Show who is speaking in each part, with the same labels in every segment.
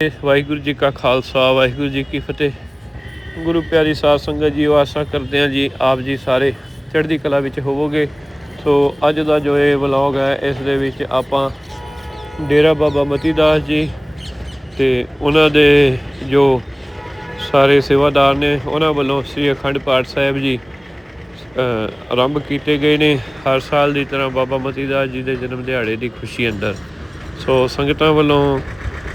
Speaker 1: ਵਾਹਿਗੁਰੂ ਜੀ ਕਾ ਖਾਲਸਾ, ਵਾਹਿਗੁਰੂ ਜੀ ਕੀ ਫਤਿਹ। ਗੁਰੂ ਪਿਆਰੀ ਸਾਧ ਸੰਗਤ ਜੀ ਆਸਾ ਕਰਦੇ ਹਾਂ ਜੀ, ਆਪ ਜੀ ਸਾਰੇ ਚੜ੍ਹਦੀ ਕਲਾ ਵਿੱਚ ਹੋਵੋਗੇ। ਸੋ ਅੱਜ ਦਾ ਜੋ ਇਹ ਵਲੌਗ ਹੈ, ਇਸ ਦੇ ਵਿੱਚ ਆਪਾਂ ਡੇਰਾ ਬਾਬਾ ਮਤੀ ਦਾਸ ਜੀ ਤੇ ਉਹਨਾਂ ਦੇ ਜੋ ਸਾਰੇ ਸੇਵਾਦਾਰ ਨੇ, ਉਹਨਾਂ ਵੱਲੋਂ ਸ੍ਰੀ ਅਖੰਡ ਪਾਠ ਸਾਹਿਬ ਜੀ ਆਰੰਭ ਕੀਤੇ ਗਏ ਨੇ, ਹਰ ਸਾਲ ਦੀ ਤਰ੍ਹਾਂ ਬਾਬਾ ਮਤੀ ਦਾਸ ਜੀ ਦੇ ਜਨਮ ਦਿਹਾੜੇ ਦੀ ਖੁਸ਼ੀ ਅੰਦਰ। ਸੋ ਸੰਗਤਾਂ ਵੱਲੋਂ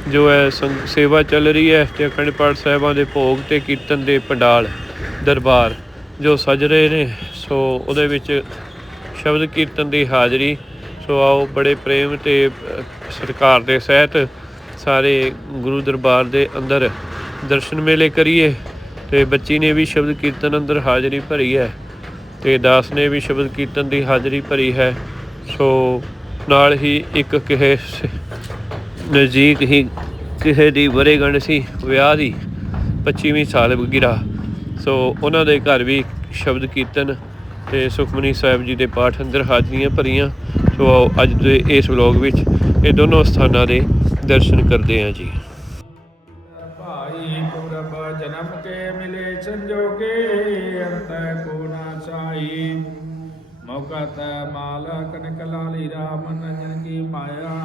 Speaker 1: ਜੋ ਹੈ ਸੰਗ- ਸੇਵਾ ਚੱਲ ਰਹੀ ਹੈ ਤੇ ਅਖੰਡ ਪਾਠ ਸਾਹਿਬਾਂ ਦੇ ਭੋਗ ਤੇ ਕੀਰਤਨ ਦੇ ਪੰਡਾਲ ਦਰਬਾਰ ਜੋ ਸਜ ਰਹੇ ਨੇ ਸੋ ਉਹਦੇ ਵਿੱਚ ਸ਼ਬਦ ਕੀਰਤਨ ਦੀ ਹਾਜ਼ਰੀ ਸੋ ਆਓ ਬੜੇ ਪ੍ਰੇਮ ਤੇ ਅ, ਸਤਿਕਾਰ ਦੇ ਸਹਿਤ ਸਾਰੇ ਗੁਰੂ ਦਰਬਾਰ ਦੇ ਅੰਦਰ ਦਰਸ਼ਨ ਮੇਲੇ ਕਰੀਏ ਤੇ ਬੱਚੀ ਨੇ ਵੀ ਸ਼ਬਦ ਕੀਰਤਨ ਅੰਦਰ ਹਾਜ਼ਰੀ ਭਰੀ ਹੈ ਤੇ ਦਾਸ ਨੇ ਵੀ ਸ਼ਬਦ ਕੀਰਤਨ ਦੀ ਹਾਜ਼ਰੀ ਭਰੀ ਹੈ ਸੋ ਨਾਲ ਹੀ ਇੱਕ ਕਿਸੇ ਨਜ਼ਦੀਕ ਹੀ ਕਿਸੇ ਦੀ ਵਰੇਗੰਢ ਸੀ, ਵਿਆਹ ਦੀ 25ਵੀਂ ਸਾਲ ਵਗਿਰਾ ਸੋ ਉਹਨਾਂ ਦੇ ਘਰ ਵੀ ਸ਼ਬਦ ਕੀਰਤਨ ਤੇ ਸੁਖਮਨੀ ਸਾਹਿਬ ਜੀ ਦੇ ਪਾਠ ਅੰਦਰ ਹਾਜ਼ਰੀਆਂ ਭਰੀਆਂ। ਸੋ ਆਓ ਅੱਜ ਦੇ ਇਸ ਵਲੌਗ ਵਿੱਚ ਇਹ ਦੋਨੋਂ ਸਥਾਨਾਂ ਦੇ ਦਰਸ਼ਨ ਕਰਦੇ ਹਾਂ ਜੀ।
Speaker 2: ਭਾਈ ਪੁਰਬ ਜਨਮ ਕੇ ਮਿਲੇ ਸੰਜੋਗੇ, ਅੰਤ ਕੋ ਨਾ ਚਾਈ ਮੌਕਾ ਤ ਮਾਲ ਕਨਕ ਰਾਮ ਨਜਨ ਕੀ ਮਾਇਆ।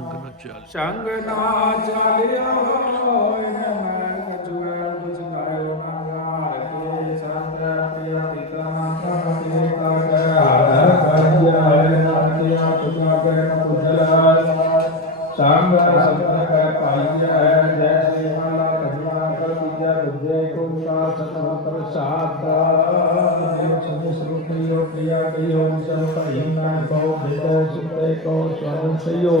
Speaker 1: ਸੰਗ ਨਾ ਚੱਲ
Speaker 2: ਸੰਗ ਨਾ ਚਾਲਿਆ ਹੋਇ ਮੈਂ ਕਛੁਆ ਬਚਾਇਓ ਮੰਗਾ ਕੇ ਸੰਤ ਪਿਆ ਪਿਤਾ ਮਾਤਾ ਕੇ ਤਕ ਹਰ ਕਰਿਆ ਹੈ ਨਾਤਿਆ ਤੁਮਾ ਕੇ ਪੁਜਲਾ ਸੰਗ ਸਤਨ ਕੈ ਪਾਈਐ ਜੈਸੇ ਮਾਲਾ ਕਜਵਾ ਕਰ ਵਿਦਿਆ ਵਿਦਿਆ ਕੋ ਕਾ ਸਤਨ ਪ੍ਰਸਾਦ ਜਿਨ ਸਮਿ ਸਰੂਪਿਓ ਪ੍ਰਿਆ ਕਯੋ ਸਭ ਭਾਈ ਨਾ ਕੋ ਬਿਦ ਸੁਤੇ ਕੋ ਸਵਨ ਸਯੋ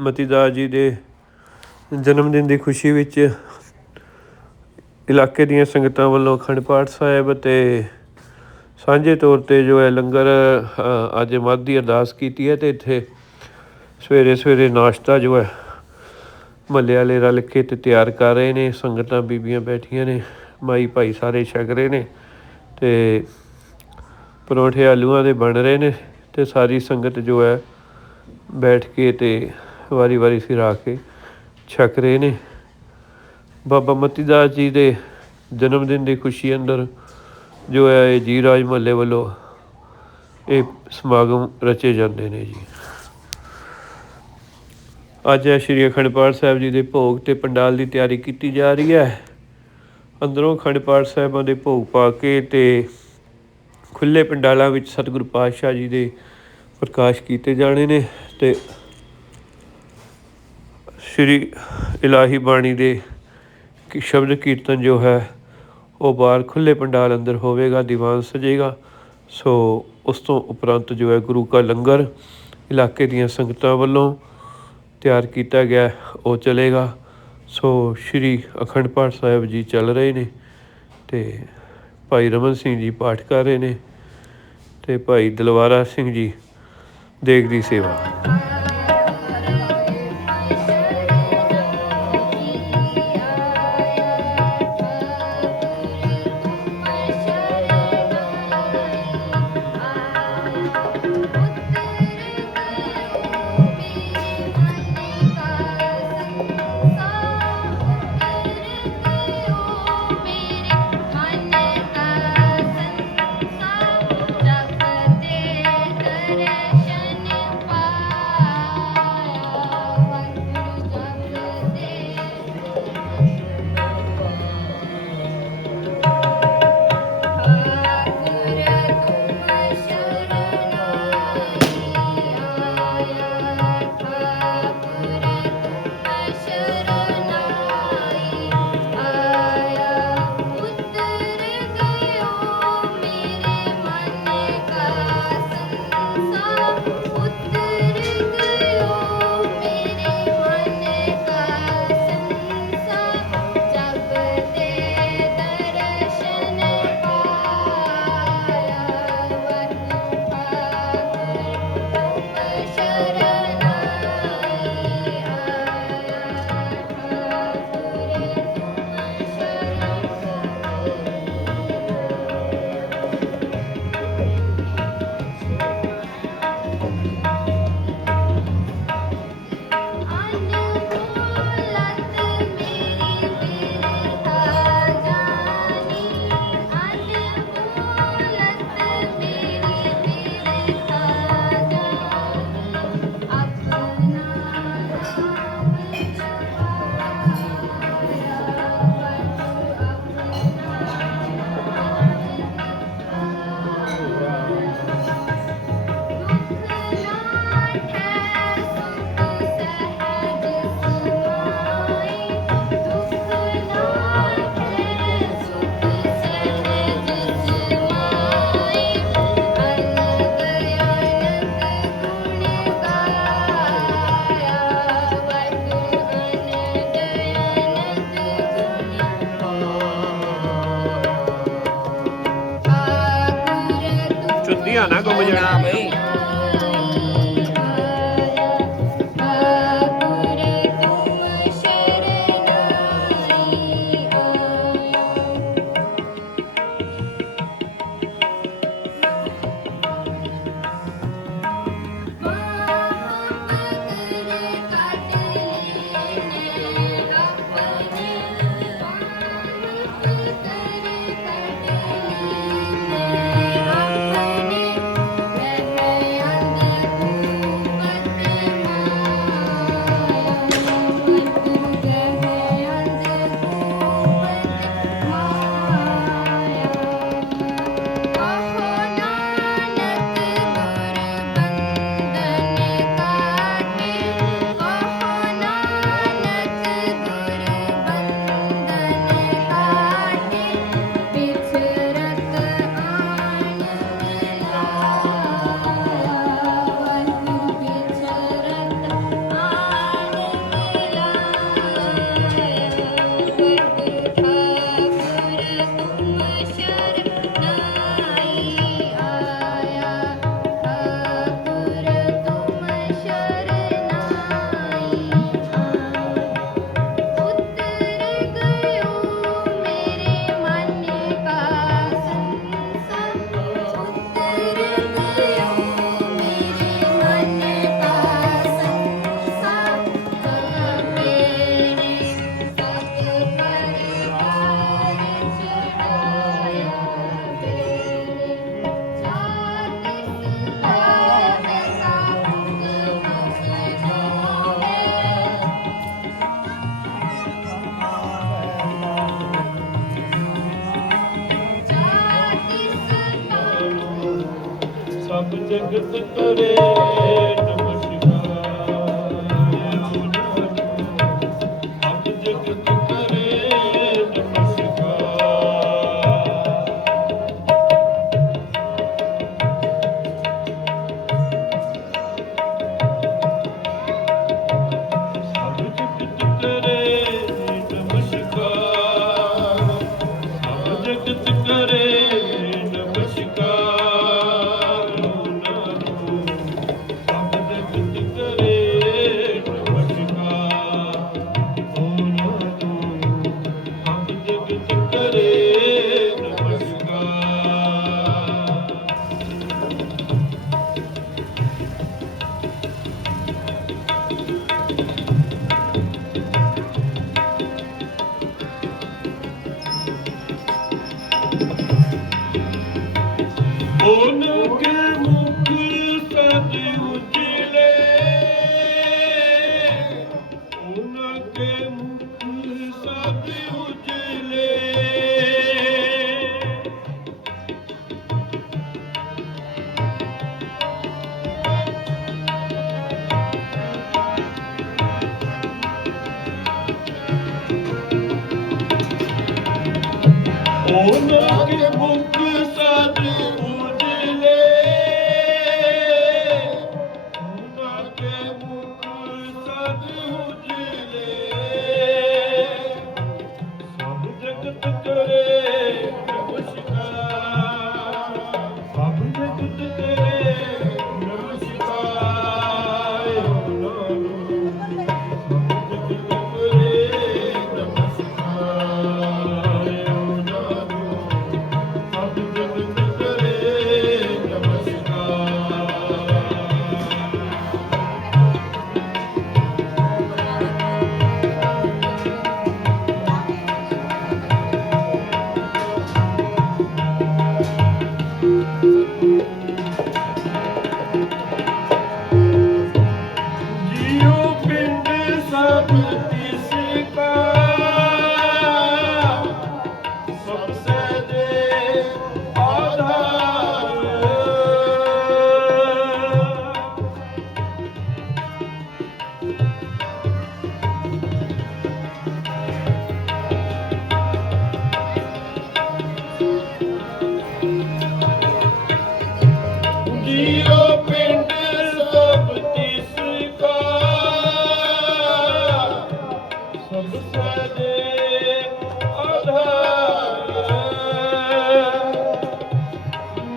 Speaker 1: ਮਤੀਦਾਸ ਜੀ ਦੇ ਜਨਮ ਦਿਨ ਦੀ ਖੁਸ਼ੀ ਵਿੱਚ ਇਲਾਕੇ ਦੀਆਂ ਸੰਗਤਾਂ ਵੱਲੋਂ ਅਖੰਡ ਪਾਠ ਸਾਹਿਬ ਅਤੇ ਸਾਂਝੇ ਤੌਰ ਤੇ ਜੋ ਹੈ ਲੰਗਰ ਅੱਜ ਮੱਧ ਦੀ ਅਰਦਾਸ ਕੀਤੀ ਹੈ ਤੇ ਇੱਥੇ ਸਵੇਰੇ ਸਵੇਰੇ ਨਾਸ਼ਤਾ ਜੋ ਹੈ, ਮਹੱਲੇ ਵਾਲੇ ਰਲ ਕੇ ਤੇ ਤਿਆਰ ਕਰ ਰਹੇ ਨੇ, ਸੰਗਤਾਂ ਬੀਬੀਆਂ ਬੈਠੀਆਂ ਨੇ, ਮਾਈ ਭਾਈ ਸਾਰੇ ਛਕ ਰਹੇ ਨੇ ਤੇ ਪਰੌਂਠੇ ਆਲੂਆਂ ਦੇ ਬਣ ਰਹੇ ਨੇ ਤੇ ਸਾਰੀ ਸੰਗਤ ਜੋ ਹੈ ਬੈਠ ਕੇ ਤੇ ਵਾਰੀ ਵਾਰੀ ਸਿਰਾ ਕੇ ਛਕ ਰਹੇ ਨੇ। ਬਾਬਾ ਮਤੀਦਾਸ ਜੀ ਦੇ ਜਨਮ ਦਿਨ ਦੀ ਖੁਸ਼ੀ ਅੰਦਰ ਜੋ ਹੈ, ਇਹ ਜੀ ਰਾਜ ਮਹੱਲੇ ਵੱਲੋਂ ਇਹ ਸਮਾਗਮ ਰਚੇ ਜਾਂਦੇ ਨੇ ਜੀ। ਅੱਜ ਹੈ ਸ਼੍ਰੀ ਅਖੰਡ ਪਾਠ ਸਾਹਿਬ ਜੀ ਦੇ ਭੋਗ ਤੇ ਪੰਡਾਲ ਦੀ ਤਿਆਰੀ ਕੀਤੀ ਜਾ ਰਹੀ ਹੈ। ਅੰਦਰੋਂ ਅਖੰਡ ਪਾਠ ਸਾਹਿਬਾਂ ਦੇ ਭੋਗ ਪਾ ਕੇ ਤੇ ਖੁੱਲੇ ਪੰਡਾਲਾਂ ਵਿੱਚ ਸਤਿਗੁਰੂ ਪਾਤਸ਼ਾਹ ਜੀ ਦੇ ਪ੍ਰਕਾਸ਼ ਕੀਤੇ ਜਾਣੇ ਨੇ ਤੇ ਸ਼੍ਰੀ ਇਲਾਹੀ ਬਾਣੀ ਦੇ ਕੀ ਸ਼ਬਦ ਕੀਰਤਨ ਜੋ ਹੈ, ਉਹ ਬਾਹਰ ਖੁੱਲ੍ਹੇ ਪੰਡਾਲ ਅੰਦਰ ਹੋਵੇਗਾ, ਦੀਵਾਨ ਸਜੇਗਾ। ਸੋ ਉਸ ਤੋਂ ਉਪਰੰਤ ਜੋ ਹੈ ਗੁਰੂ ਕਾ ਲੰਗਰ ਇਲਾਕੇ ਦੀਆਂ ਸੰਗਤਾਂ ਵੱਲੋਂ ਤਿਆਰ ਕੀਤਾ ਗਿਆ, ਉਹ ਚਲੇਗਾ। ਸੋ ਸ਼੍ਰੀ ਅਖੰਡ ਪਾਠ ਸਾਹਿਬ ਜੀ ਚੱਲ ਰਹੇ ਨੇ ਤੇ ਭਾਈ ਰਮਨ ਸਿੰਘ ਜੀ ਪਾਠ ਕਰ ਰਹੇ ਨੇ ਤੇ ਭਾਈ ਦਲਵਾਰਾ ਸਿੰਘ ਜੀ ਦੇਗ ਦੀ ਸੇਵਾ।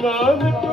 Speaker 1: ਨਾਨਕ